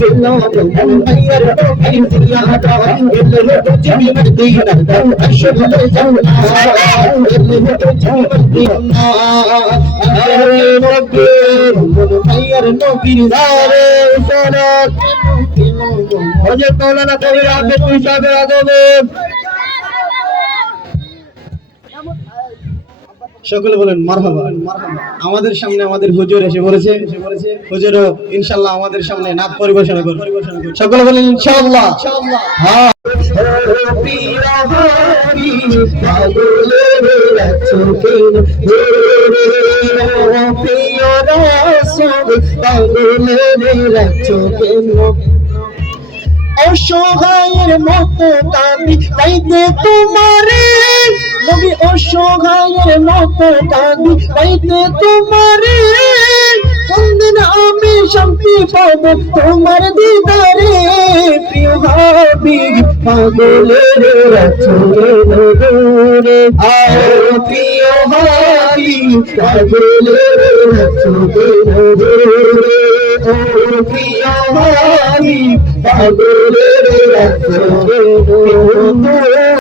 बिल्लो मैयर दिया दिल तुझे मदीना अशब जन्ना दिल तुझे मदीना अरे नबी मैयर नबी सारे सलात हजरत मौलाना कबीर आबिद साहब आगमन সকলে বলেন মারহাবা। আমাদের সামনে আমাদের হুজুর এসে পড়েছে, হুজুরও ইনশাআল্লাহ আমাদের সামনে নাত পরিবেশন করবে। সকলে বলেন ইনশাআল্লাহ। হ্যাঁ অসহায়ের মতো কাঁদি তাইতে তোমারে নবী অসহায়ের মতো কাঁদি তাইতে তোমারে কোনদিন আমি শান্তি পাবো তোমার দিদারে প্রিয় হাবিব পাগলের রাসূলে নবীরে আয় প্রিয় হাবিব পাগলের রাসূলে নবীরে ও প্রিয় হাবিব পাগলের রাসূলে নবীরে